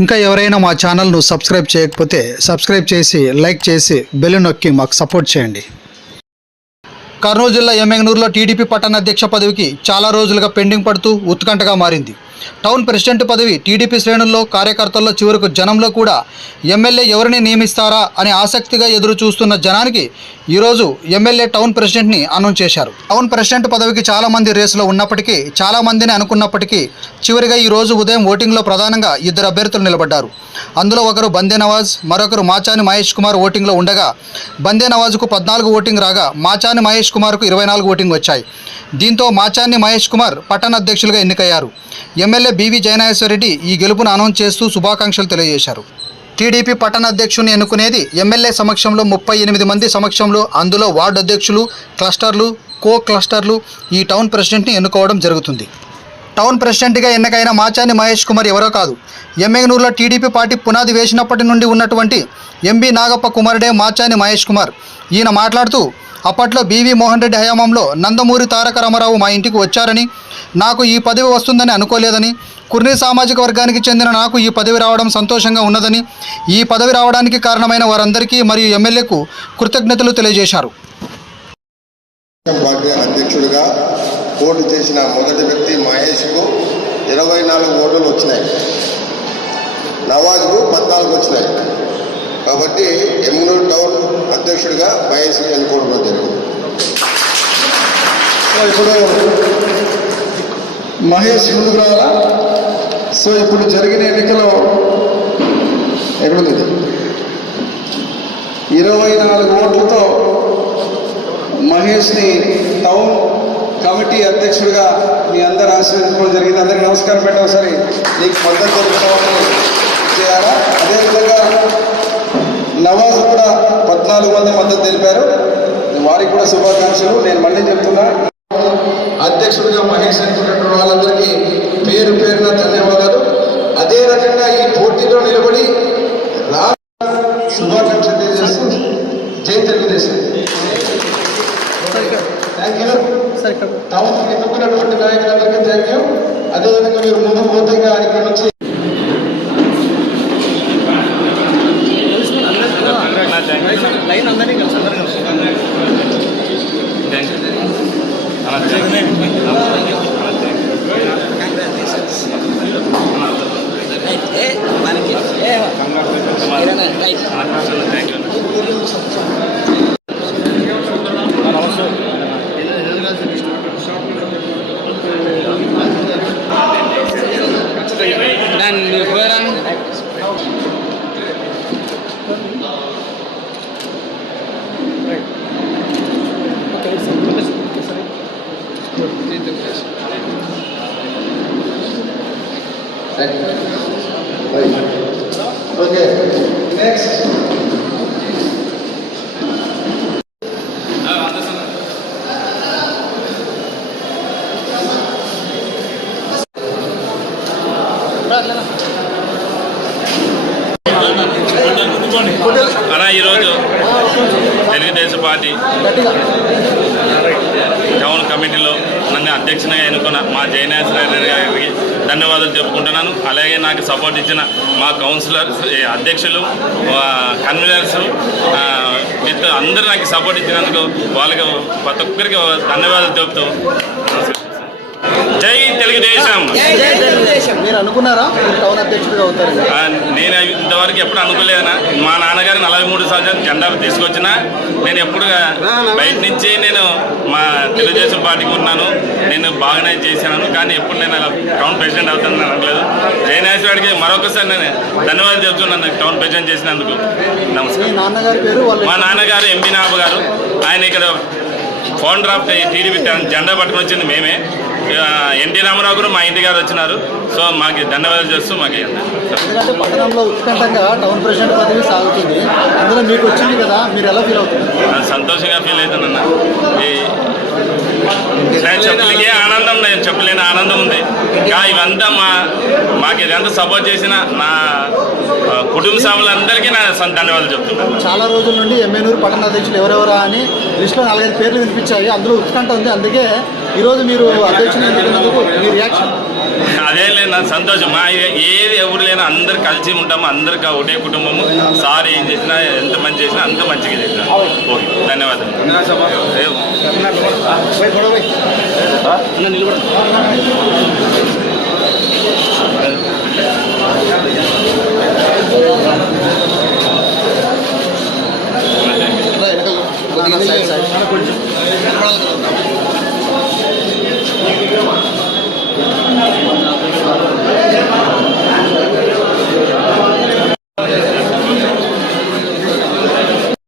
ఇంకా ఎవరైనా మా ఛానల్ను సబ్స్క్రైబ్ చేయకపోతే సబ్స్క్రైబ్ చేసి లైక్ చేసి బెల్ నొక్కి మాకు సపోర్ట్ చేయండి. కర్నూలు జిల్లా ఎమ్మెగనూరులో టీడీపీ పట్టణ అధ్యక్ష పదవికి చాలా రోజులుగా పెండింగ్ పడుతూ ఉత్కంఠగా మారింది. టౌన్ ప్రెసిడెంట్ పదవి టీడీపీ శ్రేణుల్లో కార్యకర్తల్లో చివరకు జనంలో కూడా ఎమ్మెల్యే ఎవరిని నియమిస్తారా అని ఆసక్తిగా ఎదురు చూస్తున్న జనానికి ఈరోజు ఎమ్మెల్యే టౌన్ ప్రెసిడెంట్ని అనౌన్స్ చేశారు. టౌన్ ప్రెసిడెంట్ పదవికి చాలామంది రేసులో ఉన్నప్పటికీ చాలా మందిని అనుకున్నప్పటికీ చివరిగా ఈ రోజు ఉదయం ఓటింగ్లో ప్రధానంగా ఇద్దరు అభ్యర్థులు నిలబడ్డారు. అందులో ఒకరు బందే నవాజ్ మరొకరు మాచాని మహేష్ కుమార్ ఓటింగ్లో ఉండగా బందే నవాజ్కు పద్నాలుగు ఓటింగ్ రాగా మాచాని మహేష్ కుమార్కు ఇరవై నాలుగు ఓటింగ్ వచ్చాయి. దీంతో మాచాని మహేష్ కుమార్ పట్టణ అధ్యక్షులుగా ఎన్నికయ్యారు. ఎమ్మెల్యే బీవీ జయనాగేశ్వరరెడ్డి ఈ గెలుపును అనౌన్స్ చేస్తూ శుభాకాంక్షలు తెలియజేశారు. టీడీపీ పట్టణ అధ్యక్షుని ఎన్నుకునేది ఎమ్మెల్యే సమక్షంలో ముప్పై ఎనిమిది మంది సమక్షంలో అందులో వార్డు అధ్యక్షులు క్లస్టర్లు కో క్లస్టర్లు ఈ టౌన్ ప్రెసిడెంట్ని ఎన్నుకోవడం జరుగుతుంది. టౌన్ ప్రెసిడెంట్గా ఎన్నికైన మాచాని మహేష్ కుమార్ ఎవరో కాదు. ఎమ్మెగనూరులో టీడీపీ పార్టీ పునాది వేసినప్పటి నుండి ఉన్నటువంటి ఎంబీ నాగప్ప కుమారుడే మాచాని మహేష్ కుమార్. ఈయన మాట్లాడుతూ అప్పట్లో బీవీ మోహన్ రెడ్డి హయామంలో నందమూరి తారక రామారావు మా ఇంటికి వచ్చారని నాకు ఈ పదవి వస్తుందని అనుకోలేదని కుర్ని సామాజిక వర్గానికి చెందిన నాకు ఈ పదవి రావడం సంతోషంగా ఉన్నదని ఈ పదవి రావడానికి కారణమైన వారందరికీ మరియు ఎమ్మెల్యేకు కృతజ్ఞతలు తెలియజేశారు. అధ్యక్షుడిగా పోటీ చేసిన మొదటి వ్యక్తి మహేష్కు ఇరవై నాలుగు ఓటులు వచ్చినాయి. నవాజ్కు పద్నాలుగు వచ్చినాయి. కాబట్టి ఎమ్నూరు టౌన్ అధ్యక్షుడిగా మహేష్ ఎన్నుకోవడం జరిగింది. సో ఇప్పుడు మహేష్ ముందుకు రావాలా? సో ఇప్పుడు జరిగిన ఎన్నికలో ఎక్కడుంది? ఇరవై నాలుగు ఓట్లతో మహేష్ని కమిటీ అధ్యక్షుడిగా మీ అందరు ఆశీర్వదించడం జరిగింది. అందరికీ నమస్కారం పెట్ట. ఒకసారి నీకు మద్దతు తెలుపుతామని చేయాలా? అదేవిధంగా నవాజ్ కూడా పద్నాలుగు మంది మద్దతు తెలిపారు. వారికి కూడా శుభాకాంక్షలు. నేను మళ్ళీ చెప్తున్నా. అధ్యక్షుడిగా మహేష్ అనుకున్నటువంటి వాళ్ళందరికీ పేరు పేరున ధన్యవాదాలు. అదే రకంగా ఈ పోటీలో నిలబడి రా శుభాకాంక్షలు తెలియజేస్తూ జై తెలుగుదేశం థ్యాంక్ యూ టౌన్ ఎన్నుకున్నటువంటి నాయకులందరికీ థ్యాంక్ యూ అదేవిధంగా మీరు ముందు పోతేగా ఇక్కడ నుంచి Dan barang ఓకే నెక్స్ట్ అలా ఈరోజు తెలుగుదేశం పార్టీ టౌన్ కమిటీలో నన్ను అధ్యక్షునిగా ఎన్నుకున్న మా జయనాథ్ గారికి ధన్యవాదాలు చెప్పుకుంటున్నాను. అలాగే నాకు సపోర్ట్ ఇచ్చిన మా కౌన్సిలర్ అధ్యక్షులు కన్వీనర్స్ విత్ అందరూ నాకు సపోర్ట్ ఇచ్చినందుకు వాళ్ళకి ప్రతి ఒక్కరికి ధన్యవాదాలు చెబుతూ జై తెలుగుదేశం. మీరు అనుకున్నారా? టౌన్ అధ్యక్షుడిగా అవుతారని ఆ, నేను ఇంతవరకు ఎప్పుడు అనుకోలేదనా మా నాన్నగారు నలభై మూడు సంవత్సరాలు జెండా తీసుకొచ్చిన నేను ఎప్పుడు బయట నుంచి నేను మా తెలుగుదేశం పార్టీకి ఉన్నాను. నేను బాగానే చేశాను. కానీ ఎప్పుడు నేను అలా టౌన్ ప్రెసిడెంట్ అవుతానని అనట్లేదు. జయనాథ్ గారికి మరొకసారి నేను ధన్యవాదాలు చెప్తున్నాను టౌన్ ప్రెసిడెంట్ చేసినందుకు. నమస్కారం. నాన్నగారి పేరు వాళ్ళ మా నాన్నగారు ఎంపీ నాబు గారు. ఆయన ఇక్కడ ఫోన్ డ్రాఫ్ట్ టీడీపీ జెండా పట్టుకుని వచ్చింది మేమే. ఎన్టీ రామారావు గారు మా ఇంటి గారు వచ్చినారు. సో మాకు ధన్యవాదాలు చేస్తూ మాకు ఇవ్వండి. ఎందుకంటే పట్టణంలో ఉత్కంఠంగా టౌన్ ప్రెసిడెంట్ పదవి సాగుతుంది. అందులో మీకు వచ్చింది కదా మీరు ఎలా ఫీల్ అవుతున్నారు సంతోషంగా ఫీల్ అవుతున్నాను చెప్పలేకే ఆనందం నేను చెప్పలేని ఆనందం ఉంది. ఇంకా ఇవంతా మా మాకు ఇదంతా సపోర్ట్ చేసిన నా కుటుంబ సభ్యులందరికీ నా ధన్యవాదాలు చెప్తున్నాను. చాలా రోజుల నుండి ఎమ్మెనూరు పట్టణ అధ్యక్షులు ఎవరెవరా అని లిస్టులో నాలుగైదు పేర్లు వినిపించాయి. అందులో ఉత్కంఠ ఉంది. అందుకే ఈరోజు మీరు అధ్యక్షుని ఎన్నుకున్నందుకు మీ రియాక్షన్ అది లేదు సంతోషం. మా ఏది ఎవరు లేని అందరు కలిసి ఉంటాము అందరికి ఒకటే కుటుంబము. సార్ ఏం చేసినా ఎంత మంచి చేసినా అంత మంచిగా చేసినా. ఓకే ధన్యవాదాలు.